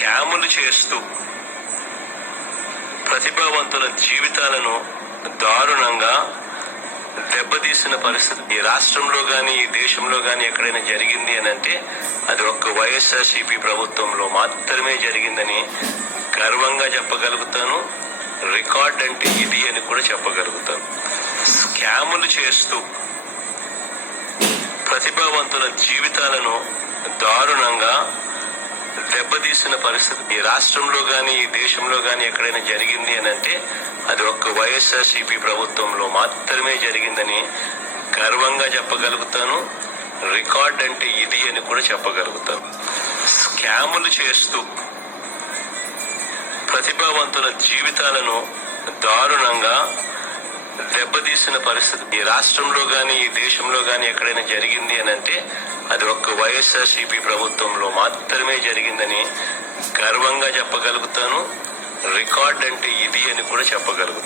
స్కాములు చేస్తూ ప్రతిభావంతుల జీవితాలను దారుణంగా దెబ్బతీసిన పరిస్థితి ఈ రాష్ట్రంలో గాని ఈ దేశంలో గాని ఎక్కడైనా జరిగింది అని అంటే అది ఒక్క వైఎస్ఆర్సీపీ ప్రభుత్వంలో మాత్రమే జరిగిందని గర్వంగా చెప్పగలుగుతాను. రికార్డ్ అంటే ఇది అని కూడా చెప్పగలుగుతాను. స్కాములు చేస్తూ ప్రతిభావంతుల జీవితాలను దారుణంగా దెబ్బతీసిన పరిస్థితి ఈ రాష్ట్రంలో గాని ఈ దేశంలో గాని ఎక్కడైనా జరిగింది అని అంటే అది ఒక్క వైఎస్ఆర్సీపీ ప్రభుత్వంలో మాత్రమే జరిగిందని గర్వంగా చెప్పగలుగుతాను. రికార్డ్ అంటే ఇది అని కూడా చెప్పగలుగుతాను. స్కాములు చేస్తూ ప్రతిభావంతుల జీవితాలను దారుణంగా దెబ్బతీసిన పరిస్థితి ఈ రాష్ట్రంలో గాని ఈ దేశంలో గాని ఎక్కడైనా జరిగింది అని అంటే అది ఒక్క వైఎస్ఆర్సీపీ ప్రభుత్వంలో మాత్రమే జరిగిందని గర్వంగా చెప్పగలుగుతాను. రికార్డ్ అంటే ఇది అని కూడా చెప్పగలుగుతాను.